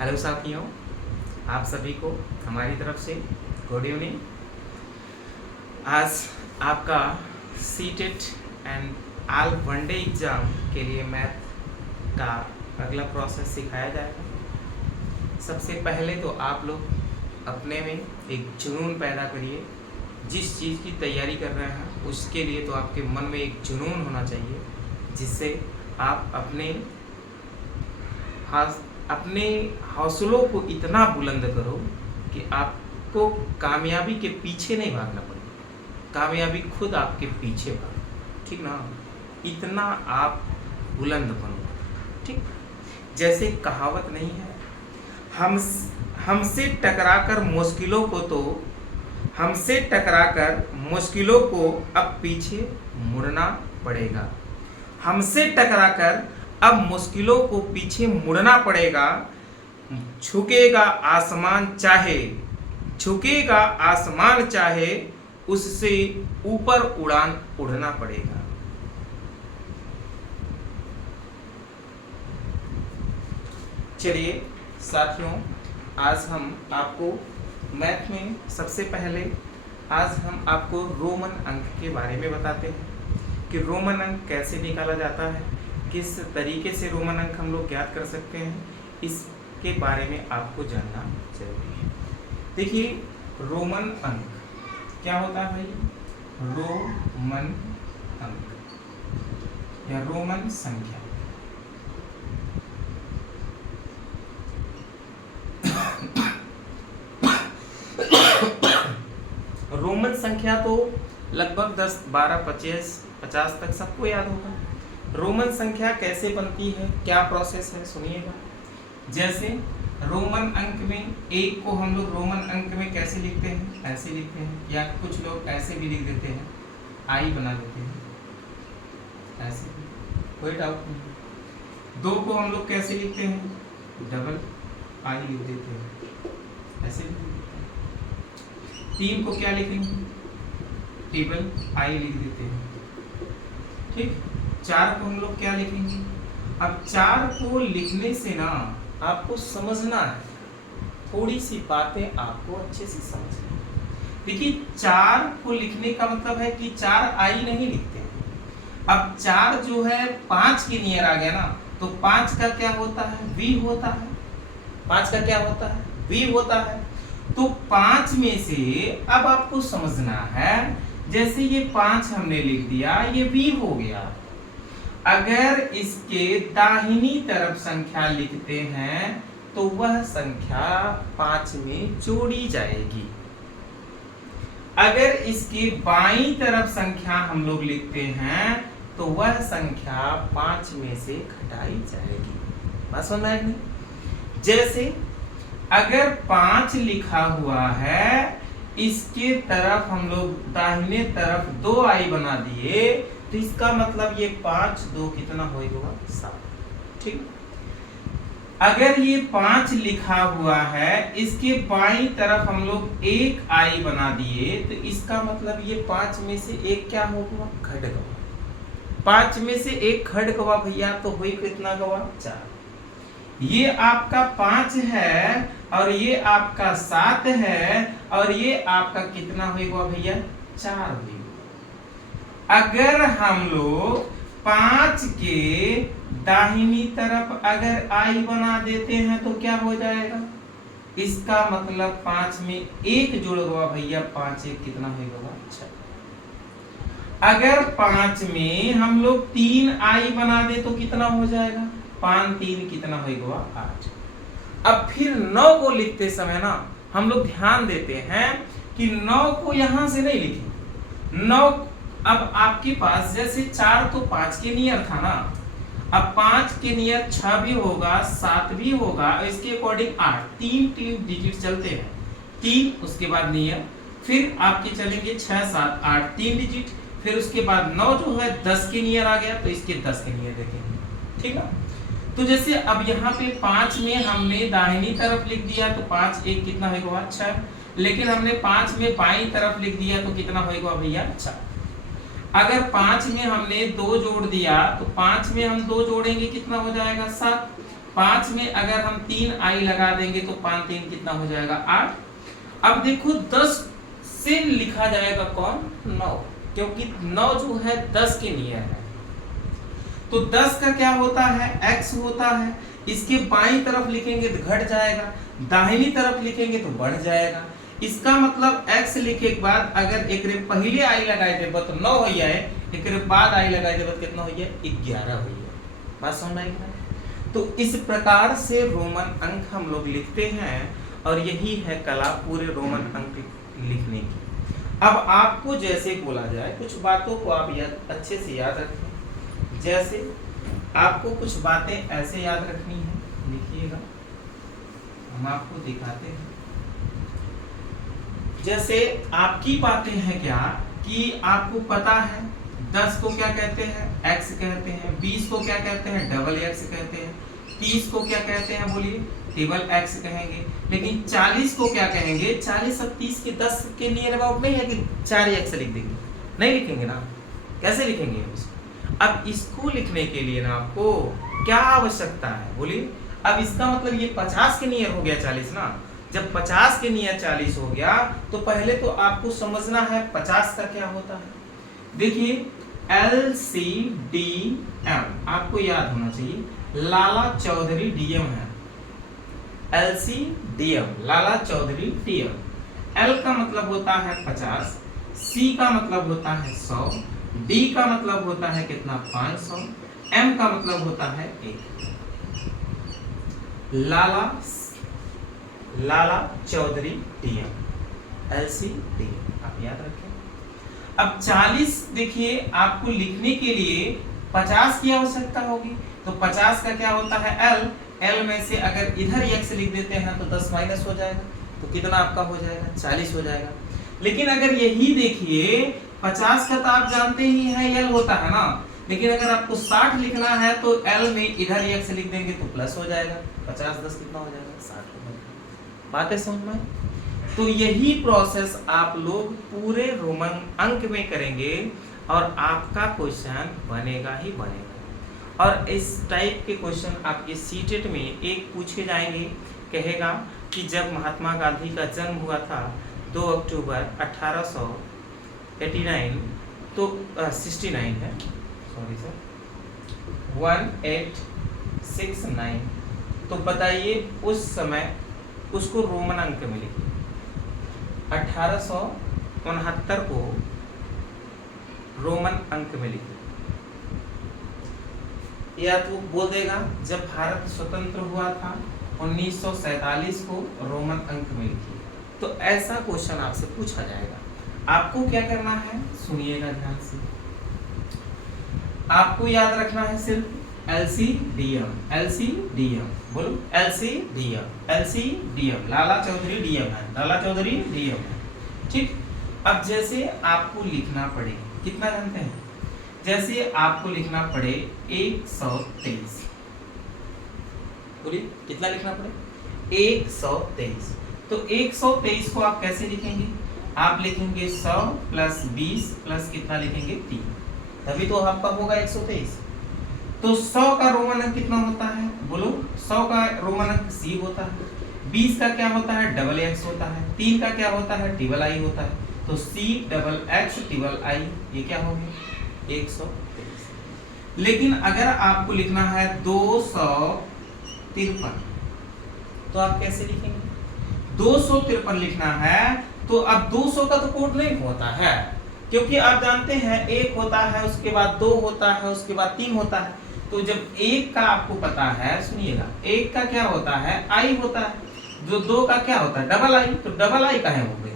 Hello साथियों, आप सभी को हमारी तरफ से गुड इवनिंग। आज आपका CTET and all one day exam के लिए मैथ का अगला प्रोसेस सिखाया जाएगा। सबसे पहले तो आप लोग अपने में एक जुनून पैदा करिए। जिस चीज़ की तैयारी कर रहे हैं उसके लिए तो आपके मन में एक जुनून होना चाहिए, जिससे आप अपने हौसलों को इतना बुलंद करो कि आपको कामयाबी के पीछे नहीं भागना पड़े, कामयाबी खुद आपके पीछे भागे। ठीक ना? इतना आप बुलंद बनो। ठीक, जैसे कहावत नहीं है, हमसे टकराकर मुश्किलों को अब पीछे मुड़ना पड़ेगा। हमसे टकराकर अब मुश्किलों को पीछे मुड़ना पड़ेगा। झुकेगा आसमान चाहे उससे ऊपर उड़ान उड़ना पड़ेगा। चलिए साथियों, आज हम आपको मैथ में सबसे पहले आज हम आपको रोमन अंक के बारे में बताते हैं कि रोमन अंक कैसे निकाला जाता है, किस तरीके से रोमन अंक हम लोग ज्ञात कर सकते हैं, इसके बारे में आपको जानना जरूरी है। देखिए, रोमन अंक क्या होता है भाई? रोमन अंक या रोमन संख्या रोमन संख्या तो लगभग 10, 12, 25, 50 तक सबको याद होगा। रोमन संख्या कैसे बनती है, क्या प्रोसेस है, सुनिएगा। जैसे रोमन अंक में एक को हम लोग रोमन अंक में कैसे लिखते हैं? ऐसे लिखते हैं, या कुछ लोग ऐसे भी लिख देते हैं, आई बना देते हैं, ऐसे, कोई डाउट नहीं। दो को हम लोग कैसे लिखते हैं? डबल आई लिख देते हैं, ऐसे भी लिख देते हैं। तीन को क्या लिखेंगे? ट्रिपल आई लिख देते हैं। ठीक, चार को हम लोग क्या लिखेंगे? अब चार को लिखने से ना आपको समझना है, थोड़ी सी बातें आपको अच्छे से समझनी है। देखिए, चार को लिखने का मतलब है कि चार आई नहीं लिखते। अब चार जो है 5 के नियर आ गया ना, तो 5 का क्या होता है? वी होता है। 5 का क्या होता है? वी होता है। तो 5 में से अब आपको समझना है, जैसे ये 5 हमने लिख दिया, ये वी हो गया। अगर इसके दाहिनी तरफ संख्या लिखते हैं तो वह संख्या 5 में जोड़ी जाएगी। अगर इसके बाईं तरफ संख्या हम लोग लिखते हैं तो वह संख्या 5 में से घटाई जाएगी। बात समझ में आई नहीं? जैसे अगर 5 लिखा हुआ है, इसके तरफ हम लोग दाहिने तरफ 2 आई बना दिए, तो इसका मतलब ये 5 2 कितना होगा? 7। ठीक, अगर ये 5 लिखा हुआ है, इसके बाईं तरफ हम लोग 1 आई बना दिए, तो इसका मतलब ये 5 में से 1 क्या होगा? घट गवा। 5 में से 1 घट गवा भैया, तो हुई कितना गवा? 4। ये आपका 5 है और ये आपका 7 है और ये आपका कितना होगा भैया? 4 होगा। अगर हम लोग 5 के दाहिनी तरफ अगर आई बना देते हैं तो क्या हो जाएगा? इसका मतलब 5 में 1 जुड़ गया भैया, 5 1 कितना होगा? 6। अगर 5 में हम लोग 3 आई बना दे तो कितना हो जाएगा? 5 3 कितना होगा? 8। अब फिर 9 को लिखते समय ना हम लोग ध्यान देते हैं कि 9 को यहां से नहीं लिखेंगे। 9 अब आपके पास जैसे 4 तो 5 के नियर था ना, अब 5 के नियर 6 भी होगा, 7 भी होगा, इसके अकॉर्डिंग 8, 3 डिजिट चलते हैं। 3 उसके बाद नियर, फिर आपके चलेंगे 6 7 8 3 डिजिट, फिर उसके बाद 9 जो है 10 के नियर आ गया, तो इसके 10 के नियर देखेंगे। ठीक है, तो जैसे अब यहाँ पे 5 में हमने दाहिनी तरफ लिख दिया तो 5 1 कितना होगा? 6। लेकिन हमने 5 में बाईं तरफ लिख दिया तो कितना होगा भैया? 4। अगर 5 में हमने 2 जोड़ दिया तो 5 में हम 2 जोड़ेंगे कितना हो जाएगा? 7। 5 में अगर हम 3 आई लगा देंगे तो 5 3 कितना हो जाएगा 8। अब देखो 10 से लिखा जाएगा कौन 9, क्योंकि 9 जो है 10 के नियर है। तो 10 का क्या होता है x होता है, इसके बाईं तरफ लिखेंगे तो घट जाएगा, दाहिनी तरफ लिखेंगे तो बढ़ जाएगा। इसका मतलब x लिखे के बाद अगर एक रे पहले आई लगाए देबो तो 9 हो जाए, एक रे बाद आई लगाए देबो तो कितना हो जाए 11 हो जाए। बात समझ में आई? तो इस प्रकार से रोमन अंक हम लोग लिखते हैं और यही है कला पूरे रोमन अंक लिखने की। अब आपको जैसे बोला जाए कुछ बातों को आप अच्छे से याद रखें। जैसे आपको कुछ बातें ऐसे याद रखनी है, लिखिएगा, हम आपको दिखाते हैं। जैसे आपकी बातें हैं क्या कि आपको पता है 10 को क्या कहते हैं x कहते हैं, 20 को क्या कहते हैं डबल x कहते हैं, 30 को क्या कहते हैं बोलिए टेबल x कहेंगे, लेकिन 40 को क्या कहेंगे 40 और 30 के 10 के नियर अबाउट नहीं है कि 4x लिख देंगे, नहीं लिखेंगे ना, कैसे लिखेंगे इसको? अब इसको लिखने के लिए ना आपको क्या आवश्यकता है बोलिए। अब इसका मतलब ये 50 के नियर हो गया 40 ना, जब 50 के नियर 40 हो गया तो पहले तो आपको समझना है 50 का क्या होता है। देखिए LCDM आपको याद होना चाहिए, लाला चौधरी डीएम है, LCDM लाला चौधरी डीएम। L का मतलब होता है 50, C का मतलब होता है 100, D का मतलब होता है कितना 500, M का मतलब होता है 1। लाला चौधरी डीएम LCDM आप याद रखें। अब 40 देखिए आपको लिखने के लिए 50 की आवश्यकता होगी, तो 50 का क्या होता है L में से अगर इधर x लिख देते हैं तो 10 माइनस हो जाएगा, तो कितना आपका हो जाएगा 40 हो जाएगा। लेकिन अगर यही देखिए 50 का तो आप जानते ही हैं L होता है ना, लेकिन अगर आपको 60 लिखना है तो L में इधर x लिख देंगे तो प्लस हो जाएगा, 50 10 कितना हो जाएगा 60 हो जाएगा। बातें समझ में? तो यही प्रोसेस आप लोग पूरे रोमन अंक में करेंगे और आपका क्वेश्चन बनेगा ही बनेगा। और इस टाइप के क्वेश्चन आपके सीटेट में एक पूछे जाएंगे, कहेगा कि जब महात्मा गांधी का जन्म हुआ था 2 अक्टूबर 1889 तो 69 है, सॉरी सर 1869, तो बताइए उस समय उसको रोमन अंक में लिखिए। 1869 को रोमन अंक में लिखिए, या तो बोल देगा जब भारत स्वतंत्र हुआ था 1947 को रोमन अंक में लिखिए। तो ऐसा क्वेश्चन आपसे पूछा जाएगा। आपको क्या करना है सुनिएगा ध्यान से, आपको याद रखना है सिर्फ LCDM बोलो LCDM लाला चौधरी डीएम है, लाला चौधरी डीएम है, ठीक। अब जैसे आपको लिखना पड़े कितना जानते हैं, जैसे आपको लिखना पड़े 123, बोलिए कितना लिखना पड़े 123, तो 123 को आप कैसे लिखेंगे, आप लिखेंगे 100 प्लस 20 प्लस कितना लिखेंगे 3, तभी तो आपका होगा 123। तो 100 का रोमन अंक कितना होता है बोलो, 100 का रोमन अंक C होता है, 20 का क्या होता है डबल x होता है, 3 का क्या होता है टिबल i होता है, तो C डबल x टिबल i ये क्या हो गया 123। लेकिन अगर आपको लिखना है 253 तो आप कैसे लिखेंगे, 253 लिखना है तो अब 200 का तो कोड नहीं होता है, क्योंकि आप जानते हैं 1 होता है उसके बाद 2 होता है उसके बाद 3 होता है। तो जब 1 का आपको पता है, सुनिएगा 1 का क्या होता है i होता है, जो 2 का क्या होता है डबल i, तो डबल i का है हो गया।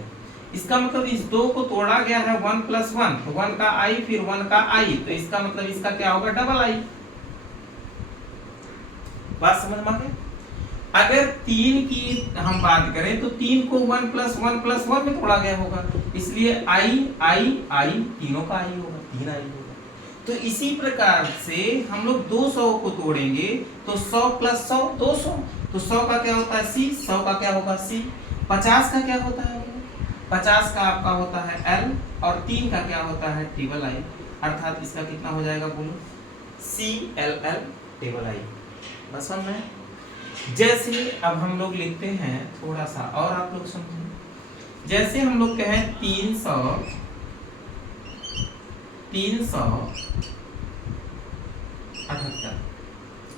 इसका मतलब इस 2 को तोड़ा गया है 1 + 1, तो 1 का i फिर 1 का i, तो इसका मतलब इसका क्या होगा डबल i। बात समझ में आ गई? अगर 3 की हम बात करें तो 3 को 1 + 1 + 1 में तोड़ा गया होगा, इसलिए i तीनों का i होगा, 3 i होगा। तो इसी प्रकार से हम लोग 200 को तोड़ेंगे तो 100 + 100 200, तो 100 का क्या होता है C, 100 का क्या होगा C, 50 का क्या होता है 50 का आपका होता है L और 3 का क्या होता है टिबल i, अर्थात इसका कितना हो जाएगा बोलो CLL टिबल i। बस समझ में? जैसे अब हम लोग लिखते हैं थोड़ा सा और आप लोग समझें। जैसे हम लोग कहें 378।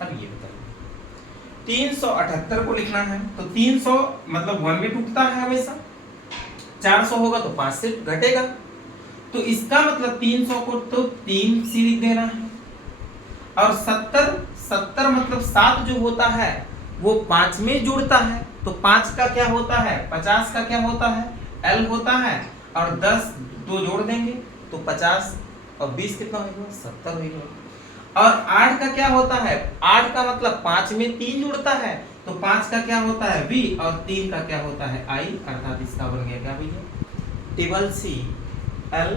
अब ये बताइए 378 को लिखना है तो 300 मतलब 1 में टूटता है हमेशा, 400 होगा तो 5 से घटेगा, तो इसका मतलब 300 को तो 3 सी लिख देना है। और 70 मतलब 7 जो होता है वो 5 में जुड़ता है, तो 5 का क्या होता है 50 का क्या होता है L होता है, और 10 दो जोड़ देंगे तो 50 और 20 कितना होगा 70 होगा। और 8 का क्या होता है 8 का मतलब 5 में 3 जुड़ता है, तो 5 का क्या होता है V और 3 का क्या होता है I, अर्थात इसका बन गया क्या भैया table C L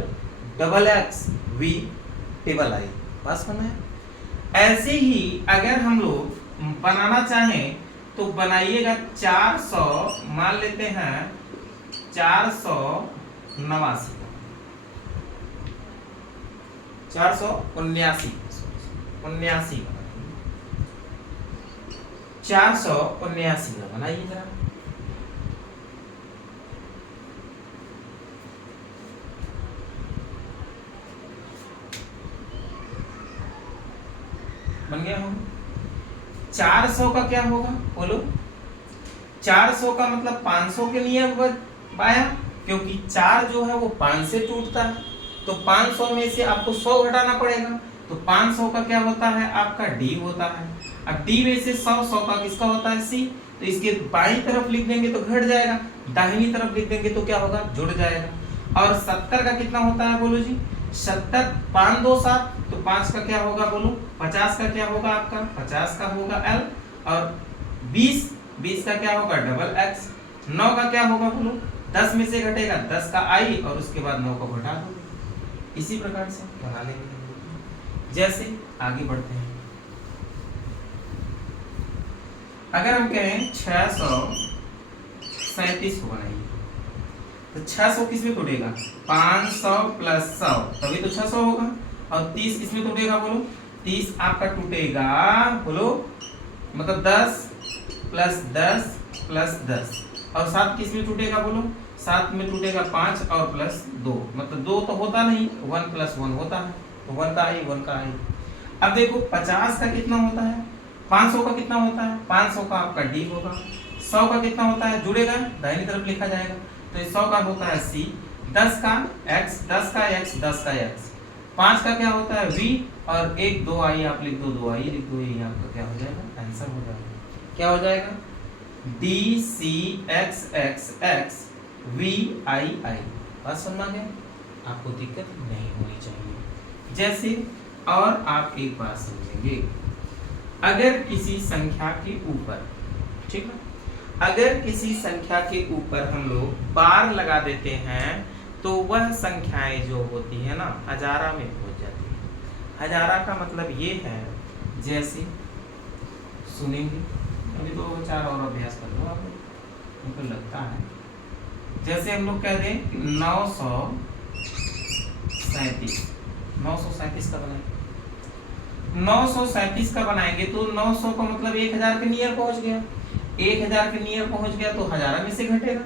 double X V table I। बस बना है। ऐसे ही अगर हम लोग बनाना चाहें तो बनाइएगा 400, मान लेते हैं 479 479 479 का बनाइए जरा। बन गया होगा। 400 का क्या होगा बोलो, 400 का मतलब 500 के नियम पर आया, क्योंकि 4 जो है वो 5 से टूटता है, तो 500 में से आपको 100 घटाना पड़ेगा, तो 500 का क्या होता है आपका D होता है। अब D में से 100 का किसका होता है C, तो इसके बाईं तरफ लिख देंगे तो घट जाएगा, दाहिनी तरफ लिख देंगे तो क्या होगा जुड़ जाएगा। और 70 का कितना होता है बोलो जी 70, 5 2 7, तो 5 का क्या होगा बोलो 50 का क्या होगा आपका 50 का होगा L, और 20 का क्या होगा डबल X, 9 का क्या होगा बोलो 10 में से घटेगा 10 का I, और उसके बाद 9 को घटा दो। इसी प्रकार से बना लेंगे। जैसे आगे बढ़ते हैं, अगर हम कहें 637 को बनाइए तो 600 किस में टूटेगा 500 प्लस 100 तभी तो 600 होगा, और 30 किस में टूटेगा बोलो 30 आपका टूटेगा बोलो मतलब 10 प्लस 10 प्लस 10, और 7 किस में टूटेगा बोलो 7 में टूटेगा 5 और प्लस 2, मतलब 2 तो होता नहीं 1 प्लस 1 होता है, तो 1 का आई। अब देखो 50 का कितना होता है 500 का कितना होता है 500 का आपका D होगा, 100 का कितना होता है जुड़ेगा दाहिनी तरफ लिखा जाएगा, तो 100 का होता है C, 10 का X, 10 का X, 10 का X, 5 का क्या होता है V, और 1 2 आई आप लिख दो 2 आई लिख दो, ये आपका क्या हो जाएगा आंसर हो जाएगा। क्या हो जाएगा D C X X X V I I। बात समझ में आपको दिक्कत नहीं होनी चाहिए। जैसे और आप एक बात समझेंगे, अगर किसी संख्या के ऊपर ठीक है, अगर किसी संख्या के ऊपर हम लोग बार लगा देते हैं तो वह संख्याएं जो होती है ना हजारा में पहुंच जाती है। हजारा का मतलब ये है, जैसे सुनेंगे अभी तो 4 और अभ्यास कर लो आप, मुझे लगता है जैसे हम लोग कह दें 937 का बनाएंगे, 937 का बनाएंगे तो 900 का मतलब 1000 के नियर पहुंच गया, 1000 के नियर पहुंच गया तो हजारा में से घटेगा,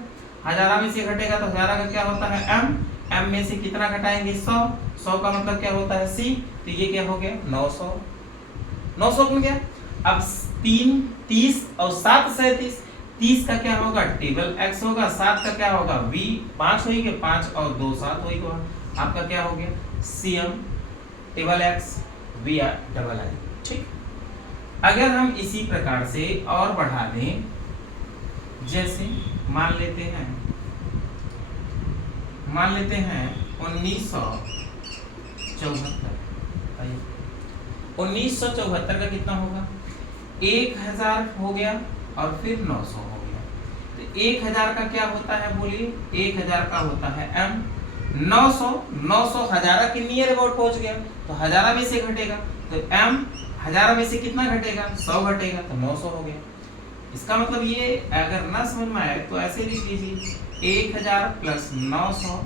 हजारा में से घटेगा तो हजारा का क्या होता है M में से कितना घटाएंगे 100 का मतलब क्या होता है C, तो ये क्या हो गया 900 बन गया। अब 3 30 और 7 37, 30 का क्या होगा टेबल X होगा, 7 का क्या होगा V, 5 होगी 5 और 2 7 होगा, आपका क्या हो गया CM table X V double I। ठीक, अगर हम इसी प्रकार से और बढ़ा दें, जैसे मान लेते हैं 1974 का कितना होगा 1000 हो गया और फिर 900 हो गया, तो 1000 का क्या होता है बोलिए 1000 का होता है M, 900 हजारा के नियर अबाउट पहुंच गया तो हजारा में से घटेगा, तो M हजारा में से कितना घटेगा 100 घटेगा तो 900 हो गया। इसका मतलब ये अगर ना समझ में आए तो ऐसे लिख लीजिए 1000 प्लस 900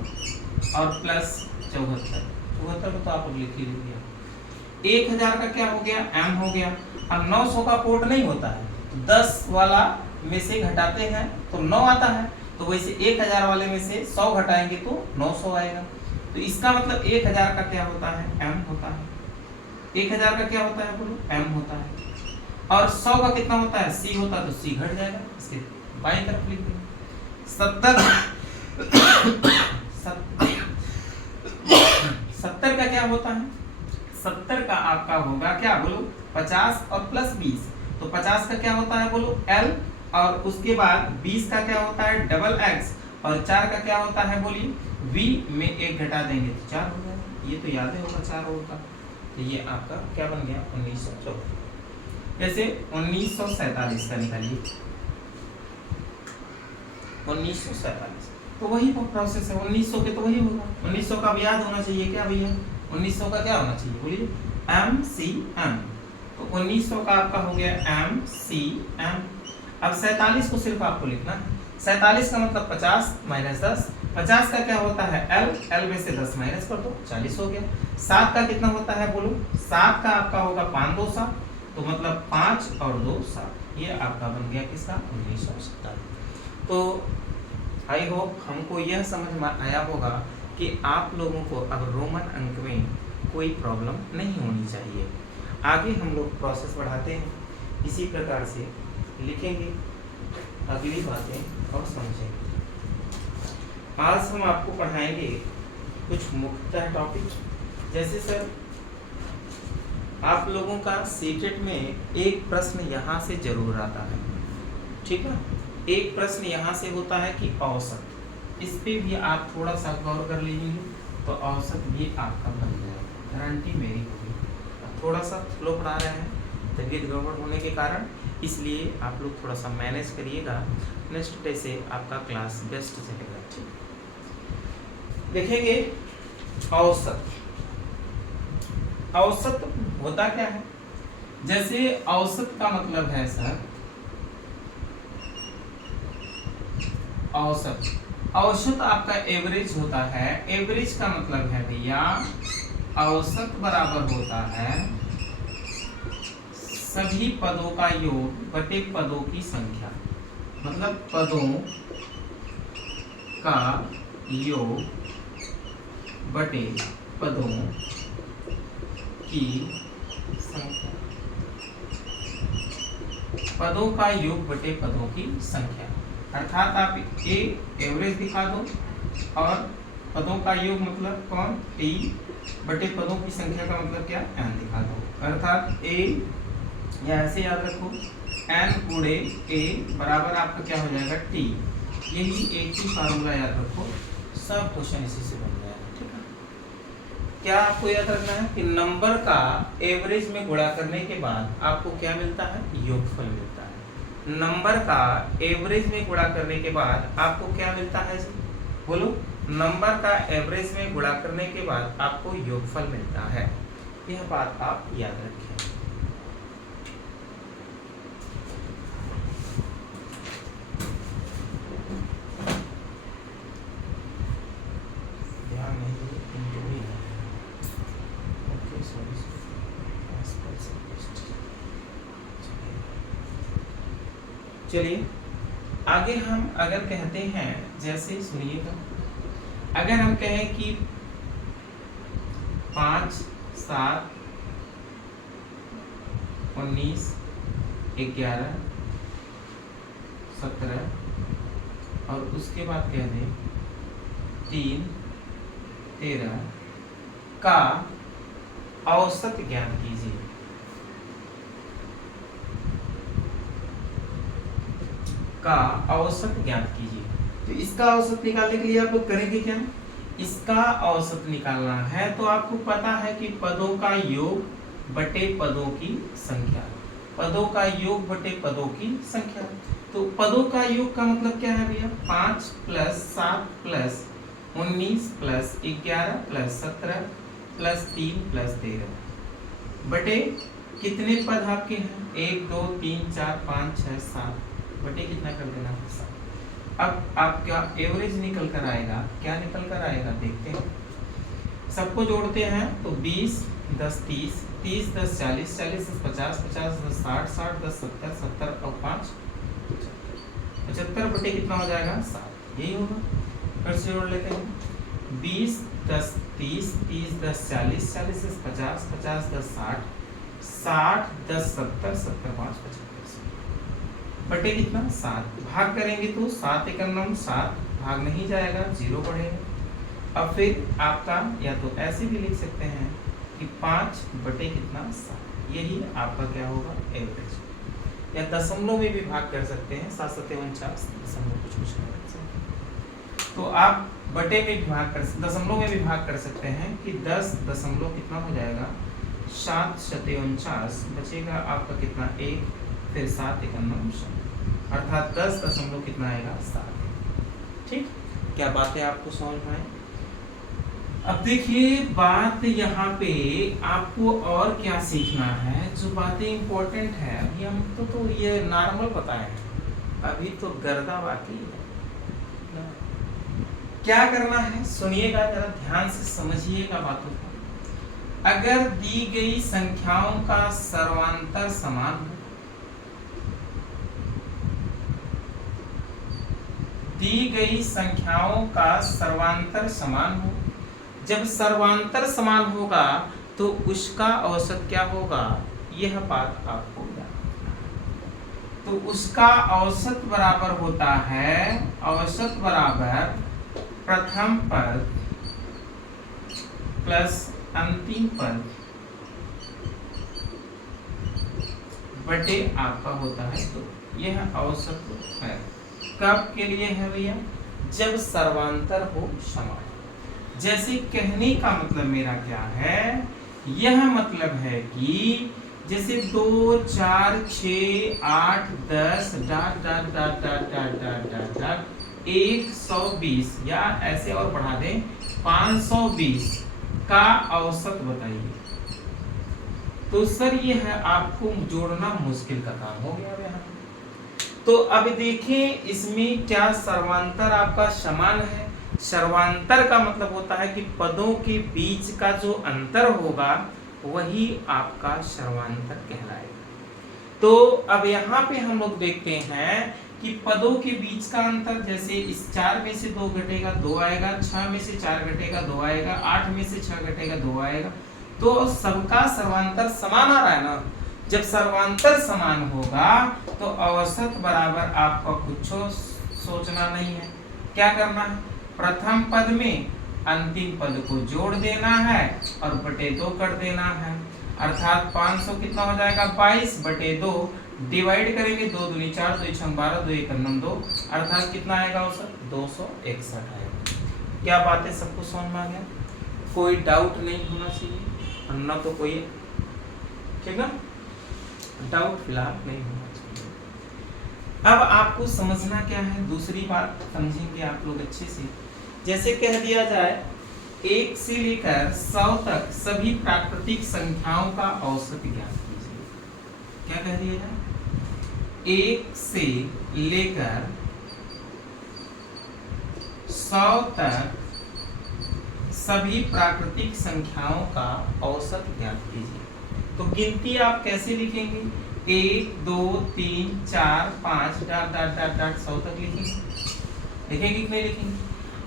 और प्लस 74 को तो आप लिख लीजिए। 1000 का क्या हो गया M हो गया। अब 900 का पोर्ट नहीं होता है, तो 10 वाला में से घटाते हैं तो 9 आता है, तो वैसे 1000 वाले में से 100 घटाएंगे तो 900 आएगा। तो इसका मतलब 1000 का क्या होता है, m होता है। 1000 का क्या होता है बोलो, m होता है। और 100 का कितना होता है, c होता है, तो c घट जाएगा, इसके बाईं तरफ लिख देंगे। 70 का क्या होता है, 70 का आपका होगा क्या बोलो, 50 और प्लस 20, तो 50 का क्या होता है बोलो l, और उसके बाद 20 का क्या होता है डबल x, और 4 का क्या होता है बोलिए v में 1 घटा देंगे तो 4 हो जाएगा। ये तो याद ही होगा 4 होगा, तो ये आपका क्या बन गया 1914। जैसे 1947 का निकालिए, 1947 तो वही प्रोसेस है, 1900 के तो वही होगा। 1900 का भी याद होना चाहिए क्या भैया, 1900 का क्या होना चाहिए बोलिए MCM, तो 1900 का आपका हो गया MCM। अब 47 को सिर्फ आपको लिखना है, 47 का मतलब 50 माइनस 10, 50 का क्या होता है L में से 10 माइनस कर दो 40 हो गया। 7 का कितना होता है बोलो, 7 का आपका होगा 5 2 7, तो मतलब 5 और 2 7, ये आपका बन गया किसका 1947। तो आई होप हमको यह समझ में आया होगा कि आप लोगों को अब रोमन अंक में कोई प्रॉब्लम नहीं होनी चाहिए। आगे हम लोग प्रोसेस बढ़ाते हैं, इसी प्रकार से लिखेंगे अगली बातें और समझेंगे। आज हम आपको पढ़ाएंगे कुछ मुख्यतः टॉपिक, जैसे सर आप लोगों का सीटेट में एक प्रश्न यहाँ से जरूर आता है, ठीक है, एक प्रश्न यहाँ से होता है कि औसत, इस पे भी आप थोड़ा सा गौर कर लीजिए तो औसत भी आपका बन जाएगा, गारंटी मेरी होगी। थोड़ा सा स्लो पढ़ा रहे हैं तबीयत गड़बड़ होने के कारण, इसलिए आप लोग थोड़ा सा मैनेज करिएगा, नेक्स्ट डे से आपका क्लास बेस्ट चलेगा। ठीक, देखेंगे औसत। औसत होता क्या है, जैसे औसत का मतलब है सर औसत, औसत आपका एवरेज होता है। एवरेज का मतलब है भैया औसत बराबर होता है सभी पदों का योग बटे पदों की संख्या, मतलब पदों का योग बटे पदों की संख्या, पदों का योग बटे पदों की संख्या, अर्थात आप ए एवरेज दिखा दो और पदों का योग मतलब कौन टी बटे पदों की संख्या का मतलब क्या n दिखा दो, अर्थात ए या ऐसे याद रखो n गुणे ए बराबर आपका क्या हो जाएगा टी, यही एक ही फार्मूला याद रखो, सब क्वेश्चन इसी से बन जाएगा। ठीक है, क्या आपको याद रखना है कि नंबर का एवरेज में गुणा करने के बाद आपको क्या मिलता है, योगफल मिलता है। नंबर का एवरेज में गुणा करने के बाद आपको क्या मिलता है जी बोलो, नंबर का एवरेज में गुणा करने के बाद आपको योगफल मिलता है, यह बात आप याद रखें। चलिए आगे हम अगर कहते हैं, जैसे सुनिएगा, अगर हम कहें कि 5 7 19 11 17 और उसके बाद कह दें 3 13 का औसत ज्ञात कीजिए। का औसत ज्ञात कीजिए। तो इसका औसत निकालने के लिए आप लोग करेंगे क्या, इसका औसत निकालना है तो आपको पता है कि पदों का योग बटे पदों की संख्या, पदों का योग बटे पदों की संख्या। तो पदों का योग का मतलब क्या है भैया, 5 + 7 + 19 + 11 + 17 + 3 + 13 बटे कितने पद आपके हैं, 1 2 3 4 5 6 7 बटे कितना कर देना 7। अब आपका एवरेज निकल कर आएगा, क्या निकल कर आएगा देखते हैं, सबको जोड़ते हैं तो 20 10 30 30 10 40 40 10 50 50 10 60 60 10 70 70 और बटे कितना हो जाएगा 7, यही होगा। फिर से जोड़ लेते हैं 20 10 30 30 10 40 40 10 50 50 10 60 60 10 70 70 5 75 बटे कितना 7, भाग करेंगे तो 7 एकम 7, भाग नहीं जाएगा 0 बढ़ेगा। अब फिर आपका या तो ऐसे भी लिख सकते हैं कि 5 बटे कितना 7, यही आपका क्या होगा एवरेज। या दशमलव में भी भाग कर सकते हैं, 7 7 49 दशमलव कुछ तो आप बटे में भी भाग कर, दशमलव में भी भाग कर सकते हैं कि 10 दशमलव कितना हो जाएगा 7 7 49, बचेगा आपका कितना 1, फिर 7 एकम 9, अर्थात 10 दशमलव कितना आएगा 7। ठीक, क्या बातें आपको समझ में आई? अब देखिए बात यहाँ पे आपको और क्या सीखना है, जो बातें इंपॉर्टेंट है। अभी हम तो ये नॉर्मल बताए हैं, अभी तो गर्दा बाकी है। क्या करना है सुनिएगा, जरा ध्यान से समझिएगा बातों को। अगर दी गई संख्याओं का सर्वांतर समान हो, दी गई संख्याओं का सर्वांतर समान हो, जब सर्वांतर समान होगा तो उसका औसत क्या होगा, यह बात आपको याद। तो उसका औसत बराबर होता है, औसत बराबर प्रथम पद प्लस अंतिम पद बटे आपका होता है। तो यह औसत है, कब के लिए है भैया, जब सर्वांतर हो समान। जैसे कहने का मतलब मेरा क्या है, यह मतलब है कि जैसे 2 4 6 8 10 dot dot dot dot dot dot dot dot 120 या ऐसे और बढ़ा दें 520 का औसत बताइए। तो सर ये है आपको जोड़ना मुश्किल का काम हो गया यहाँ। तो अब देखें इसमें क्या सर्वांतर आपका समान है। सर्वांतर का मतलब होता है कि पदों के बीच का जो अंतर होगा वही आपका सर्वांतर कहलाएगा। तो अब यहाँ पे हम लोग देखते हैं कि पदों के बीच का अंतर, जैसे इस 4 में से 2 घटेगा 2 आएगा, 6 में से 4 घटेगा 2 आएगा, 8 में से 6 घटेगा 2 आएगा। तो सबका सर्वांतर समान आ रहा है ना। जब सर्वांतर समान होगा तो औसत बराबर आपका कुछ सोचना नहीं है, क्या करना है, प्रथम पद में अंतिम पद को जोड़ देना है और बटे 2 कर देना है। अर्थात 500 कितना हो जाएगा 22 बटे 2, डिवाइड करेंगे 2 दूनी 4 2 6 12 2 1 9 2, अर्थात कितना आएगा औसत 261 आएगा। क्या बातें सबको समझ में आ गया? कोई डाउट नहीं होना चाहिए, ना तो कोई, ठीक है, डाउट फिलहाल नहीं होना चाहिए। अब आपको समझना क्या है, दूसरी बात समझेंगे आप लोग अच्छे से। जैसे कह दिया जाए 1 से लेकर 100 तक सभी प्राकृतिक संख्याओं का औसत ज्ञात कीजिए। क्या कह दिया जाए, 1 से लेकर 100 तक सभी प्राकृतिक संख्याओं का औसत ज्ञात कीजिए। तो गिनती आप कैसे लिखेंगे, 1 2 3 4 5 डाट डाट डाट डाट 100 तक लिखेंगे, लिखेंगे कि नहीं लिखेंगे?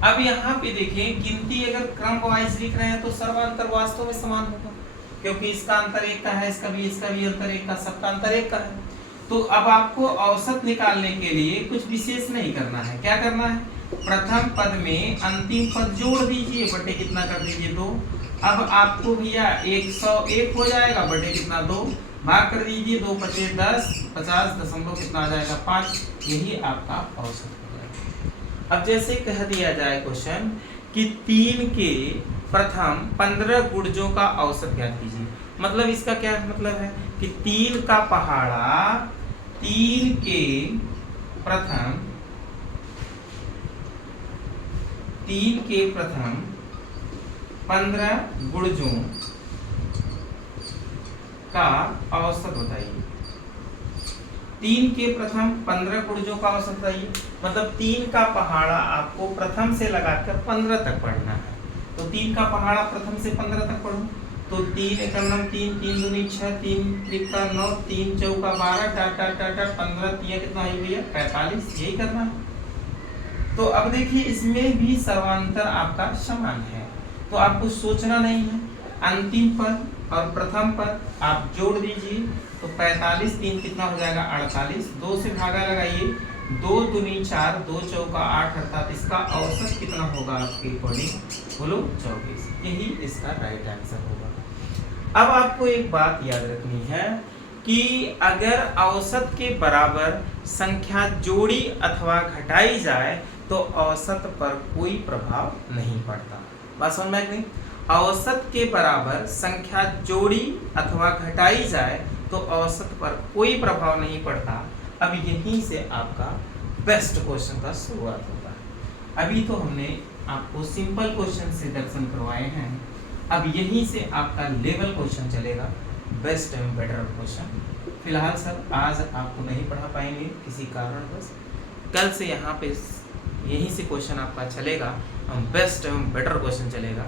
अब यहाँ पे देखें, गिनती अगर क्रम वाइज लिख रहे हैं तो सर्वांतर वास्तव में समान होगा, क्योंकि इसका अंतर 1 का है, इसका भी अंतर 1 का, सबका अंतर 1 का है। तो अब आपको औसत निकालने के लिए कुछ विशेष नहीं करना है। क्या करना है, प्रथम पद में अंतिम पद जोड़ दीजिए, बटे कितना कर दीजिए 2। अब आपको भैया 101 हो जाएगा, बटे कितना 2, भाग कर दीजिए 2 पचे 10, 50 दशमलव कितना आ जाएगा 5, यही आपका औसत हो जाएगा। अब जैसे कह दिया जाए क्वेश्चन कि 3 के प्रथम 15 गुणजों का औसत ज्ञात कीजिए। मतलब इसका क्या मतलब है कि 3 का पहाड़ा 3 के प्रथम 15 गुणजों का औसत बताइए। 3 के प्रथम 15 गुणजों का औसत बताइए। मतलब 3 का पहाड़ा आपको प्रथम से लगाकर 15 तक पढ़ना है। तो 3 का पहाड़ा प्रथम से 15 तक पढ़ो। तो 3 एकम 3, 3 दूनी 6, 3 त्रिका 9, 3 चौका 12, टाट टाट टाट 15 3 कितना है भैया 45, यही करना है। तो अब देखिए इसमें भी सर्वांतर आपका समान है, तो आपको सोचना नहीं है। अंतिम पद और प्रथम पद आप जोड़ दीजिए, तो 45 3 कितना हो जाएगा 48, 2 से भागा लगाइए, 2 दूनी 4, 2 चौका 8, अर्थात इसका औसत कितना होगा आपके अकॉर्डिंग, बोलो 24। यही इसका राइट आंसर होगा। अब आपको एक बात याद रखनी है कि अगर औसत के बराबर संख्या जोड़ी अथवा घटाई जाए तो औसत पर कोई प्रभाव नहीं पड़ता। बात समझ में नहीं? औसत के बराबर संख्या जोड़ी अथवा घटाई जाए तो औसत पर कोई प्रभाव नहीं पड़ता। अब यहीं से आपका बेस्ट क्वेश्चन का शुरुआत होता है। अभी तो हमने आपको सिंपल क्वेश्चन से रिडक्शन करवाए हैं, अब यहीं से आपका लेवल क्वेश्चन चलेगा, बेस्ट एंड बेटर क्वेश्चन। फिलहाल सर आज आपको नहीं पढ़ा पाएंगे किसी कारणवश, कल से यहाँ पे यहीं से क्वेश्चन आपका चलेगा, बेस्ट एंड बेटर क्वेश्चन चलेगा।